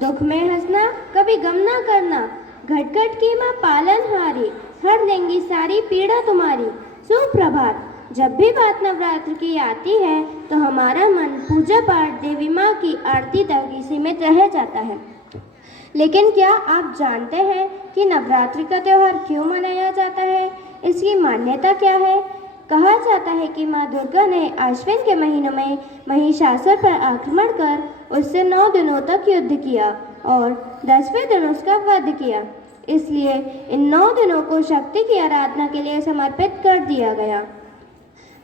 दुख में हंसना, कभी गम ना करना, घट घट की माँ पालनहारी, हर देंगी सारी पीड़ा तुम्हारी। सुप्रभात। जब भी बात नवरात्र की आती है तो हमारा मन पूजा पाठ, देवी माँ की आरती तक ही सीमित रह जाता है। लेकिन क्या आप जानते हैं कि नवरात्रि का त्यौहार क्यों मनाया जाता है? इसकी मान्यता क्या है? कहा जाता है कि माँ दुर्गा ने आश्विन के महीनों में महिषासुर पर आक्रमण कर उससे 9 दिनों तक युद्ध किया और 10वें दिन उसका वध किया। इसलिए इन 9 दिनों को शक्ति की आराधना के लिए समर्पित कर दिया गया।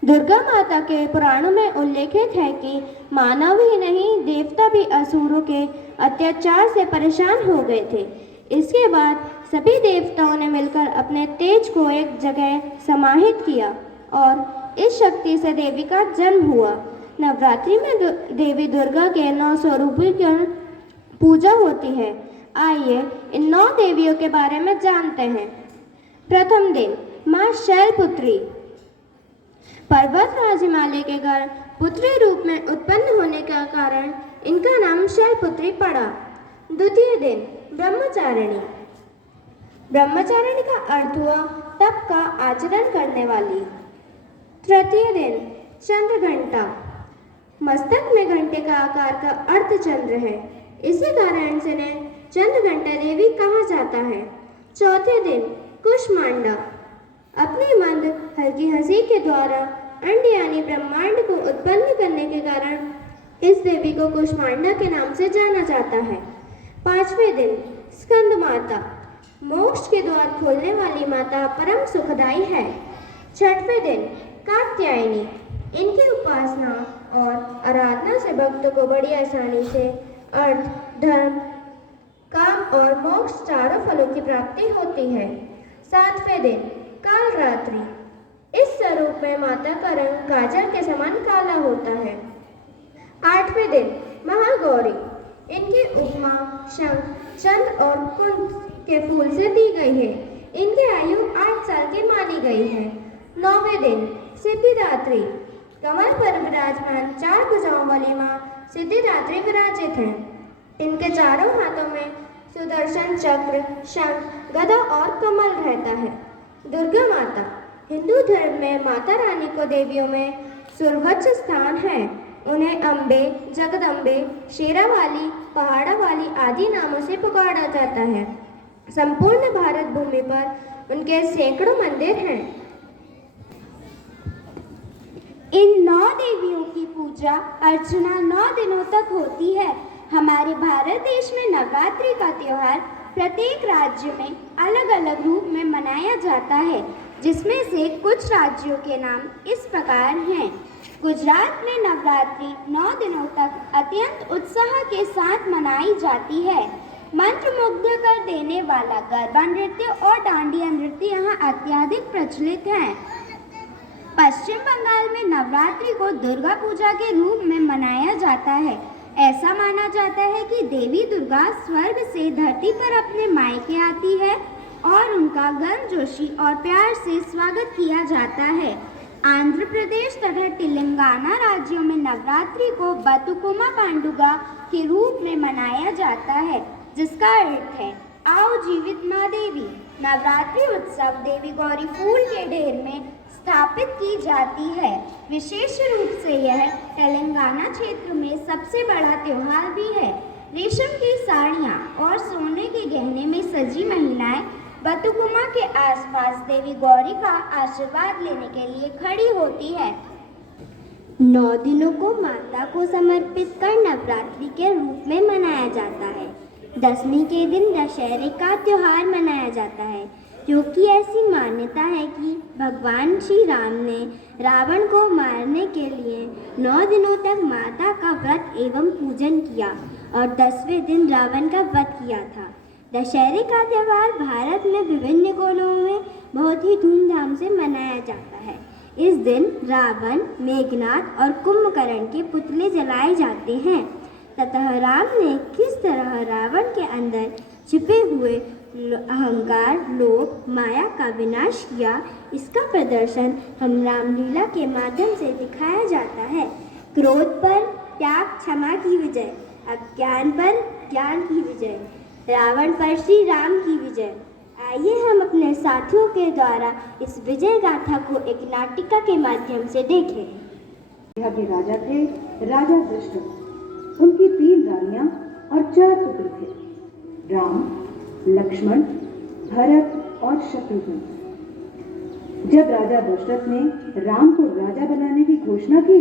दुर्गा माता के पुराणों में उल्लेखित है कि मानव ही नहीं, देवता भी असुरों के अत्याचार से परेशान हो गए थे। इसके बाद सभी देवताओं ने मिलकर अपने तेज को एक जगह समाहित किया और इस शक्ति से देवी का जन्म हुआ। नवरात्रि में देवी दुर्गा के 9 स्वरूपों की पूजा होती है। आइए इन 9 देवियों के बारे में जानते हैं। प्रथम दिन, माँ शैलपुत्री। पर्वतराज हिमालय के घर पुत्री रूप में उत्पन्न होने का कारण इनका नाम शैलपुत्री पड़ा। द्वितीय दिन, ब्रह्मचारिणी। ब्रह्मचारिणी का अर्थ हुआ तप का आचरण करने वाली। तृतीय दिन, चंद्रघंटा। मस्तक में घंटे का आकार का अर्थ चंद्र है, इसी कारण से इन्हें चंद्रघंटा देवी कहा जाता है। चौथे दिन, कुष्मांडा। अपनी मंद हल्की हंसी के द्वारा अंड यानी ब्रह्मांड को उत्पन्न करने के कारण इस देवी को कुष्मांडा के नाम से जाना जाता है। पांचवें दिन, स्कंद माता। मोक्ष के द्वार खोलने वाली माता परम सुखदाई है। छठवें दिन, कात्यायनी। इनकी उपासना और आराधना से भक्त को बड़ी आसानी से अर्थ, धर्म, काम और मोक्ष चारों फलों की प्राप्ति होती है। सातवें दिन, कालरात्रि। इस स्वरूप में माता का रंग गाजर के समान काला होता है। आठवें दिन, महागौरी। इनकी उपमा शंख, चंद्र और कुंद के फूल से दी गई है। इनकी आयु 8 साल की मानी गई है। 9वें दिन, सिद्धिदात्री। कमल पर विराजमान 4 भुजाओं वाली माँ सिद्धिदात्री विराजित हैं। इनके चारों हाथों में सुदर्शन चक्र, शंख, गदा और कमल रहता है। दुर्गा माता। हिंदू धर्म में माता रानी को देवियों में सर्वोच्च स्थान है। उन्हें अम्बे, जगदम्बे, शेरावाली, पहाड़ा वाली आदि नामों से पुकारा जाता है। संपूर्ण भारत भूमि पर उनके सैकड़ों मंदिर हैं। इन 9 देवियों की पूजा अर्चना 9 दिनों तक होती है। हमारे भारत देश में नवरात्रि का त्यौहार प्रत्येक राज्य में अलग अलग रूप में मनाया जाता है, जिसमें से कुछ राज्यों के नाम इस प्रकार हैं। गुजरात में नवरात्रि 9 दिनों तक अत्यंत उत्साह के साथ मनाई जाती है। मंत्रमुग्ध कर देने वाला गरबा नृत्य और डांडिया नृत्य यहाँ अत्यधिक प्रचलित हैं। पश्चिम बंगाल में नवरात्रि को दुर्गा पूजा के रूप में मनाया जाता है। ऐसा माना जाता है कि देवी दुर्गा स्वर्ग से धरती पर अपने मायके आती है और उनका गर्मजोशी और प्यार से स्वागत किया जाता है। आंध्र प्रदेश तथा तेलंगाना राज्यों में नवरात्रि को बतुकुमा पांडुगा के रूप में मनाया जाता है, जिसका अर्थ है आओ जीवित माँ देवी। नवरात्रि उत्सव देवी गौरी फूल के ढेर में स्थापित की जाती है। विशेष रूप से यह तेलंगाना क्षेत्र में सबसे बड़ा त्योहार भी है। रेशम की साड़ियाँ और सोने के गहने में सजी महिलाएं बतुकुमा के आसपास देवी गौरी का आशीर्वाद लेने के लिए खड़ी होती है। 9 दिनों को माता को समर्पित कर नवरात्रि के रूप में मनाया जाता है। 10वीं के दिन दशहरे का त्यौहार मनाया जाता है, क्योंकि ऐसी मान्यता है कि भगवान श्री राम ने रावण को मारने के लिए 9 दिनों तक माता का व्रत एवं पूजन किया और 10वें दिन रावण का वध किया था। दशहरे का त्यौहार भारत में विभिन्न कोनों में बहुत ही धूमधाम से मनाया जाता है। इस दिन रावण, मेघनाद और कुंभकर्ण के पुतले जलाए जाते हैं तथा राम ने किस तरह रावण के अंदर छिपे हुए अहंकार, लोभ, माया का विनाश किया, इसका प्रदर्शन हम रामलीला के माध्यम से दिखाया जाता है। क्रोध पर त्याग, क्षमा की विजय, अज्ञान पर ज्ञान की विजय, रावण पर श्री राम की विजय। आइए हम अपने साथियों के द्वारा इस विजय गाथा को एक नाटिका के माध्यम से देखें। यहाँ के राजा थे राजा दशरथ। उनकी 3 रानियां और 4 पुत्र थे, राम, लक्ष्मण, भरत और शत्रुघ्न। जब राजा दशरथ ने राम को राजा बनाने की घोषणा की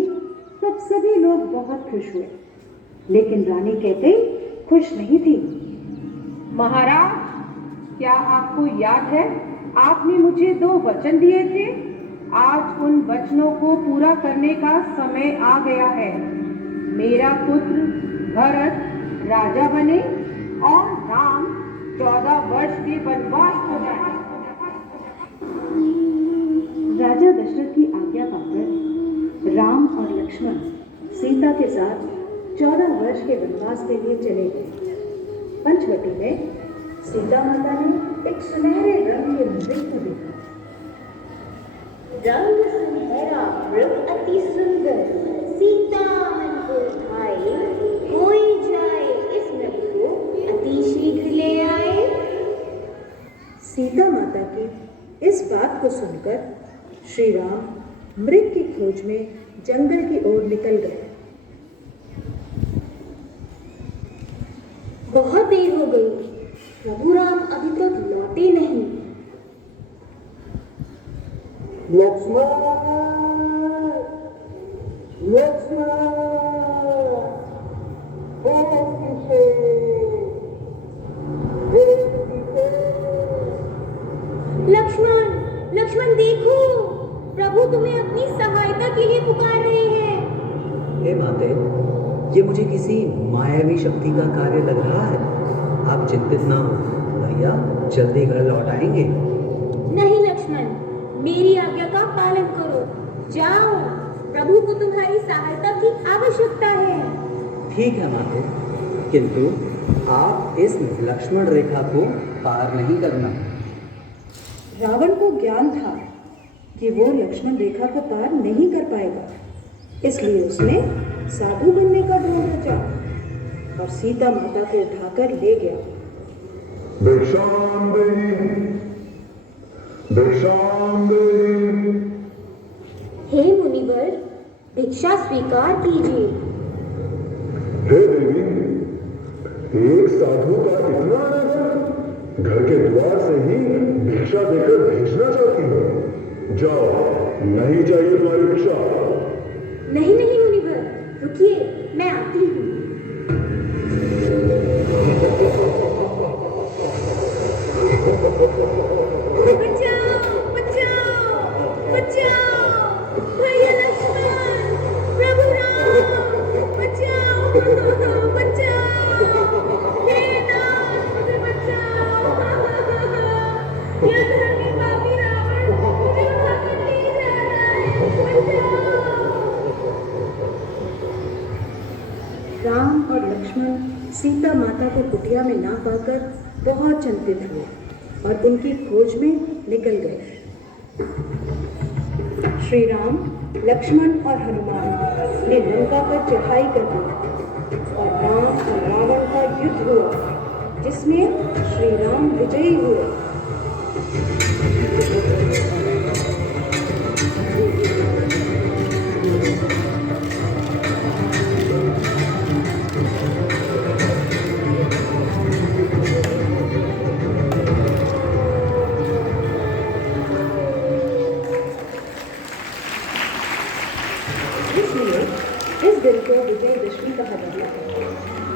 तब सभी लोग बहुत खुश हुए, लेकिन रानी कहते खुश नहीं थी। महाराज, क्या आपको याद है आपने मुझे 2 वचन दिए थे? आज उन वचनों को पूरा करने का समय आ गया है। मेरा पुत्र भरत राजा बने और राम 14 वर्ष के वनवास हो जाए। राजा दशरथ की आज्ञा पाकर राम और लक्ष्मण सीता के साथ 14 वर्ष के वनवास के लिए चले गए। पंचवटी में सीता माता ने एक सुनहरे रंग के मृग को देखा। रंग सुनहरा मृग अति सुंदर, सीता मन को भाए, कोई जाए इस मृग को अति शीघ्र ले आए। सीता माता की इस बात को सुनकर श्री राम मृग की खोज में जंगल की ओर निकल गए। बहुत देर हो गई, प्रभु राम अभी तक लौटे नहीं। लक्ष्मण, लक्ष्मण, लक्ष्मण, लक्ष्मण देखो, प्रभु तुम्हें अपनी सहायता के लिए पुकार रहे हैं। हे माते, ये मुझे किसी मायावी शक्ति का कार्य लग रहा है। आप चिंतित ना हो, भैया जल्दी घर लौट आएंगे। नहीं लक्ष्मण, मेरी आज्ञा का पालन करो, जाओ, प्रभु को तुम्हारी सहायता की आवश्यकता है। ठीक है माते, किंतु आप इस लक्ष्मण रेखा को पार नहीं करना। रावण को ज्ञान था कि वो लक्ष्मण रेखा को पार नहीं कर पाएगा, इसलिए उसने साधु बनने का ढोंग रचा और सीता माता को उठाकर ले गया। भिक्षाम देहि, भिक्षाम देहि। हे मुनिवर, भिक्षा स्वीकार कीजिए। हे देवी, एक साधु का इतना आदर, घर के द्वार से ही भिक्षा देकर भेजना चाहती हो। जाओ, नहीं चाहिए तुम्हारी भिक्षा। नहीं नहीं मुनिवर, रुकिए, मैं आती हूँ। बचाओ, बचाओ, बचाओ, भैया लक्ष्मण, प्रभु राम, बचाओ, बचाओ, हे नाथ, मुझे बचाओ। यह धर्मी पापी रावण मुझे उठाकर ले जा रहा है, बचाओ। राम और लक्ष्मण सीता माता को कुटिया में ना पाकर बहुत चिंतित हुए और उनकी खोज में निकल गए। श्री राम, लक्ष्मण और हनुमान ने लंका पर चढ़ाई कर दी और राम और रावण का युद्ध हुआ, जिसमें श्री राम विजयी हुए। इसलिए इस दिन को विजयदशमी कहा जाता है।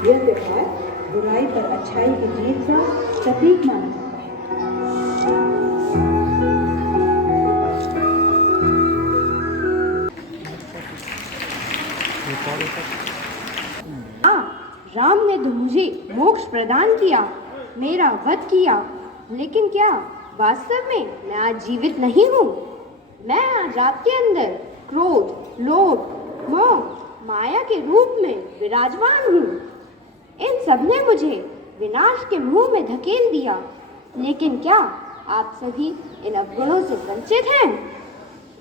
यह त्योहार बुराई पर अच्छाई की जीत का प्रतीक माना जाता है। राम ने तो मुझे मोक्ष प्रदान किया, मेरा वध किया, लेकिन क्या वास्तव में मैं आज जीवित नहीं हूँ? मैं आज आपके अंदर क्रोध, लोभ, मोह, माया के रूप में विराजमान हूँ। इन सब ने मुझे विनाश के मुंह में धकेल दिया, लेकिन क्या आप सभी इन अवगुणों से वंचित हैं?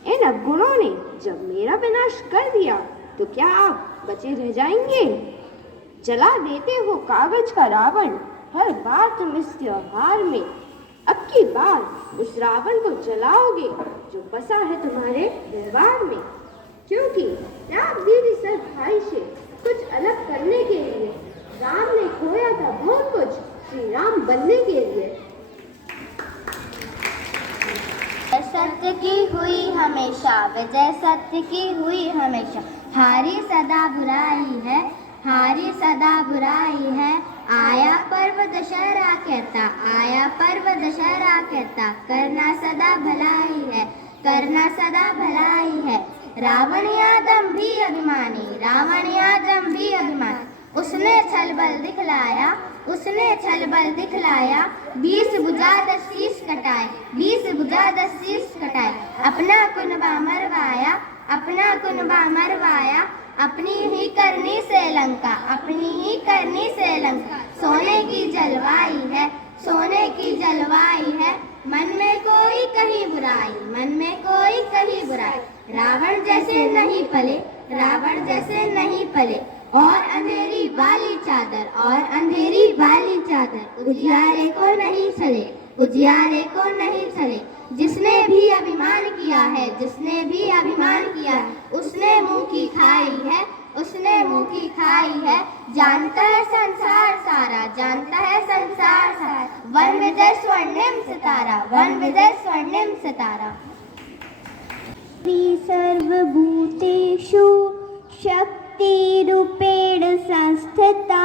इन अवगुणों ने जब मेरा विनाश कर दिया तो क्या आप बचे रह जाएंगे? जला देते हो कागज का रावण हर बार तुम इस त्योहार में। अब की बार उस रावण को जलाओगे जो बसा है तुम्हारे दरबार में। क्योंकि राम दीदी सर भाई से कुछ अलग करने के लिए राम ने खोया था बहुत कुछ श्री राम बनने के लिए। सत्य की हुई हमेशा विजय, सत्य की हुई हमेशा। हारी सदा बुराई है, हारी सदा बुराई है। आया पर्व दशहरा कहता, आया पर्व दशहरा कहता। करना सदा भलाई है, करना सदा भलाई है। रावण यादम भी अभिमानी, रावण यादम भी अभिमानी। उसने छल बल दिखलाया, उसने छल बल दिखलाया। 20 भुजा 10 शीश कटाए, 20 भुजा 10 शीश कटाए। अपना कुनबा मरवाया, अपना कुनबा मरवाया। अपनी ही करनी से लंका, अपनी ही करनी से लंका। सोने की जलवाई है, सोने की जलवाई है। मन में कोई कहीं बुराई, मन में कोई कहीं बुराई। रावण जैसे नहीं पले, रावण जैसे नहीं पले। और अंधेरी वाली चादर, और अंधेरी वाली चादर। उजियारे को नहीं चले, उजियारे को नहीं चले। जिसने भी अभिमान किया है, जिसने भी अभिमान किया है। उसने मुंह की खाई है, उसने मुंह की खाई है। जानता है संसार सारा, जानता है संसार सारा। वन विजय स्वर्णिम सितारा, वन विजय स्वर्णिम सितारा। सर्वभूतेषु शक्तिरूपेण संस्थिता।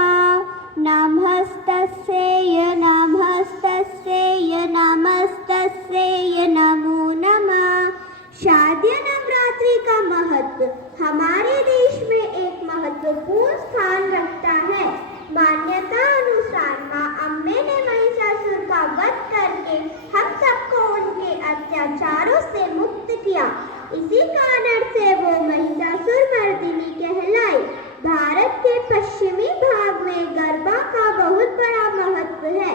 नमस्तस्यै नमस्तस्यै नमस्तस्यै नमो नमः। शारदीय नवरात्रि का महत्व हमारे देश में एक महत्वपूर्ण स्थान रखता है। मान्यता अनुसार माँ अम्बे ने महिषासुर का वध करके हम सबको उनके अत्याचारों से मुक्त किया। इसी कारण से वो महिषासुर मर्दिनी कहलाई। भारत के पश्चिमी भाग में गरबा का बहुत बड़ा महत्व है।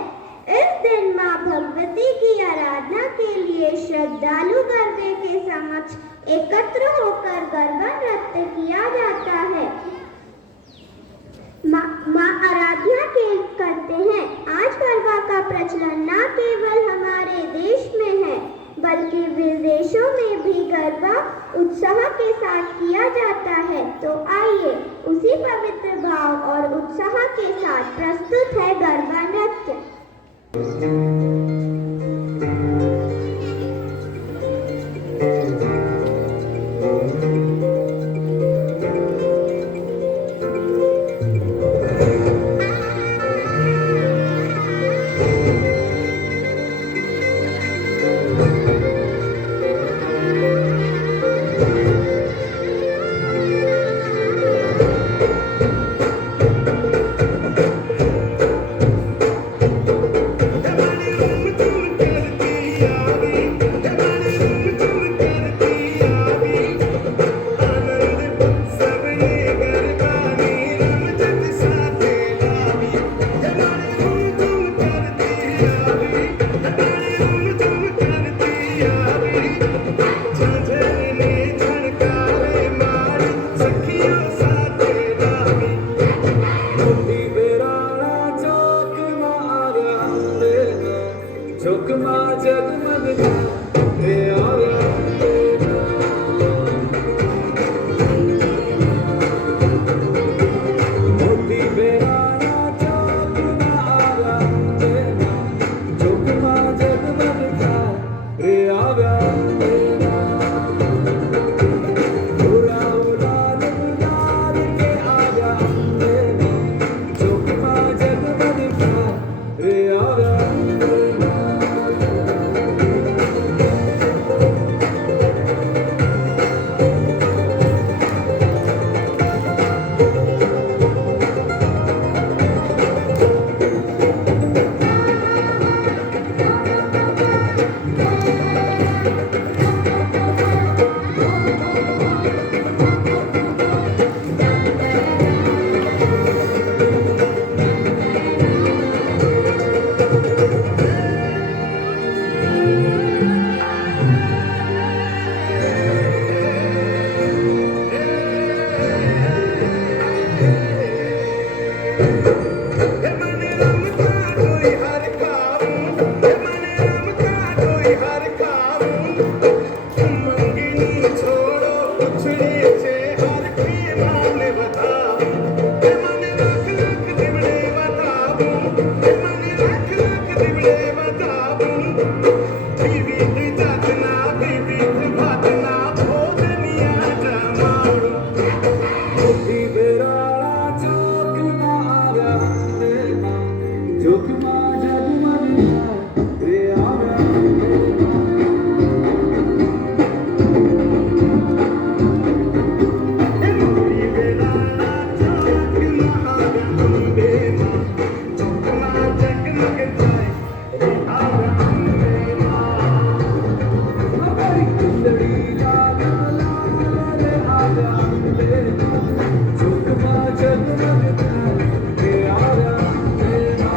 इस दिन माँ भगवती की आराधना के लिए श्रद्धालु गरबे के समक्ष एकत्र होकर गरबा नृत्य किया जाता है। माँ आराधना करते हैं। आज गरबा का प्रचलन न केवल हमारे देश में है बल्कि विदेशों में भी गरबा उत्साह के साथ किया जाता है। तो आइए उसी पवित्र भाव और उत्साह के साथ प्रस्तुत है गरबा नृत्य। ছিড়িয়েছে হার খেয়ে মামলে বাঁধাবো মানে লাখ লাখ দিবড়ে বাঁধাবো মানে লাখ লাখ দিবড়ে বাঁধাবো বিবিধ জাত না বিবিধ ভাত না ভোজনিয়া জামাড়ো मोती बेराला चौक मारा देवा चौक मा जगमगिया रे आरा हमारी कुंडली लाग लाग रे आरा देवा चौक मा जगमगिया रे आरा देवा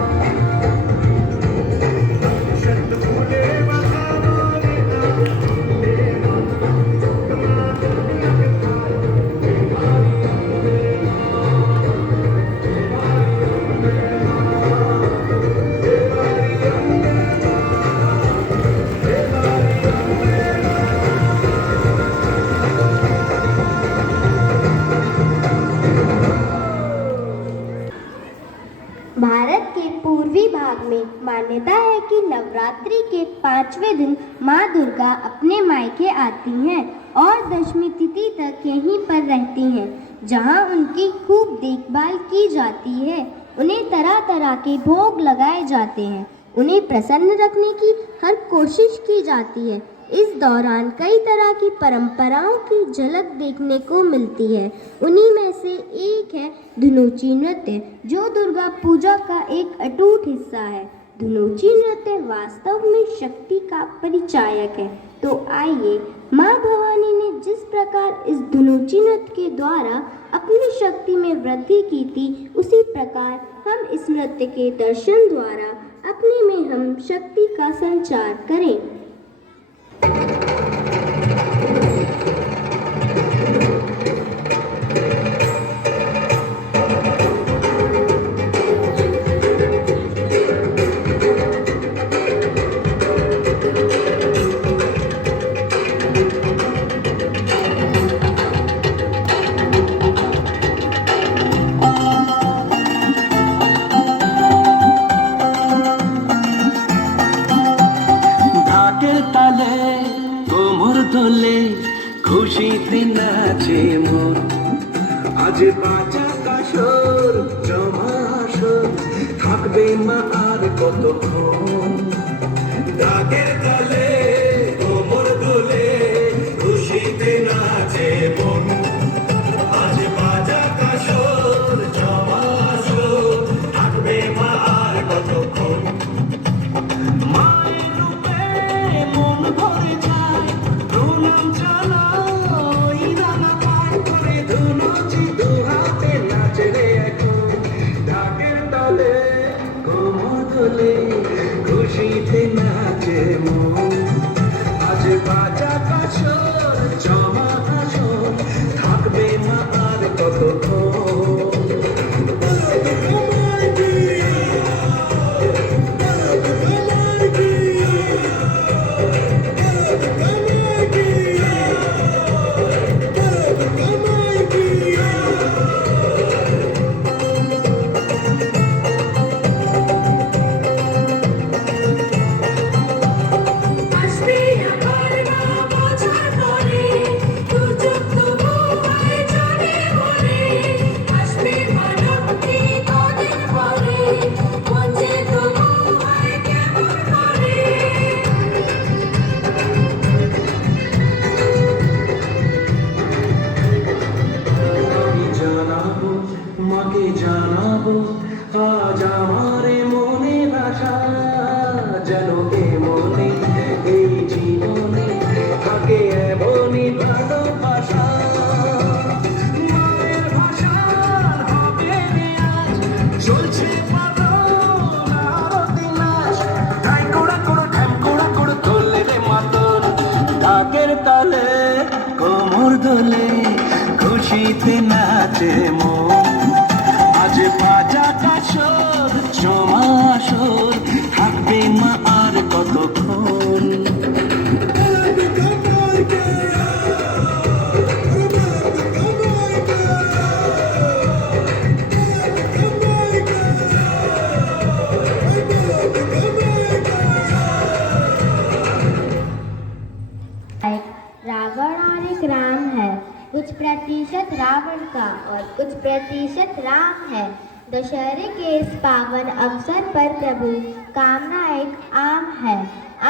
भारत के पूर्वी भाग में मान्यता है कि नवरात्रि के 5वें दिन माँ दुर्गा अपने मायके आती हैं और दशमी तिथि तक यहीं पर रहती हैं, जहाँ उनकी खूब देखभाल की जाती है। उन्हें तरह तरह के भोग लगाए जाते हैं, उन्हें प्रसन्न रखने की हर कोशिश की जाती है। इस दौरान कई तरह की परंपराओं की झलक देखने को मिलती है। उन्हीं में से एक है धुनुची नृत्य, जो दुर्गा पूजा का एक अटूट हिस्सा है। धुनुची नृत्य वास्तव में शक्ति का परिचायक है। तो आइए, माँ भवानी ने जिस प्रकार इस धुनुची नृत्य के द्वारा अपनी शक्ति में वृद्धि की थी, उसी प्रकार हम इस नृत्य के दर्शन द्वारा अपने में हम शक्ति का संचार करें। ঢাকের তালে কোমর দোলে খুশিতে নাচে মন আজ বাজা কাসর জমা আসর থাকবে মা আর কতক্ষণ ঢাকের তালে কোমর দোলে খুশিতে নাচে মন আজ বাজা কাসর জমা আসর থাকবে মা আর কতক্ষণ মায়ের রূপে মন ভরে যায় প্রণাম জানাই রানা পাঠ করে ধুনুচি দু হাতে নাচে রে এখন ঢাকের তালে কোমর দোলে খুশিতে নাচে মন আজ বাজা কাসর জমা আসর থাকবে মা আর কতক্ষণ আসবে আবার বছর পরে দু চোখ তবু হয় জলে ভরে আসবে মানবকে কদিন পরে মঞ্চে তবু হয় কেমন করে আমি জানাবো মাকে জানাবো আজ আমার মনে ভাষা যেন এ মনে এই জীবনে থাকে এমনই ভালোবাসা মায়ের ভাষা হবে রে আজ চলছে পাগল আরতি নাচ ঢাই কোড়া কোড়া ঢ্যাম কোড়া কোড়া তোলে রে মাতন ঢাকের তালে কোমর দোলে খুশিতে নাচে মন আজ বাজা কাসর জমা আসর থাকবে মা আর কতক্ষণ प्रतिशत रावण का और कुछ प्रतिशत राम है। दशहरे के इस पावन अवसर पर प्रभु कामना एक आम है,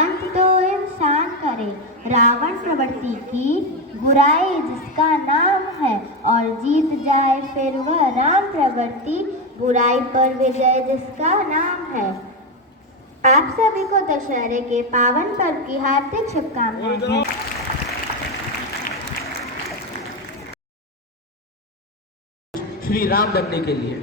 अंत तो इंसान करे रावण प्रवृत्ति की बुराई जिसका नाम है, और जीत जाए फिर वह राम प्रवृत्ति बुराई पर विजय जिसका नाम है। आप सभी को दशहरे के पावन पर्व की हार्दिक शुभकामनाएं। श्री राम बनने के लिए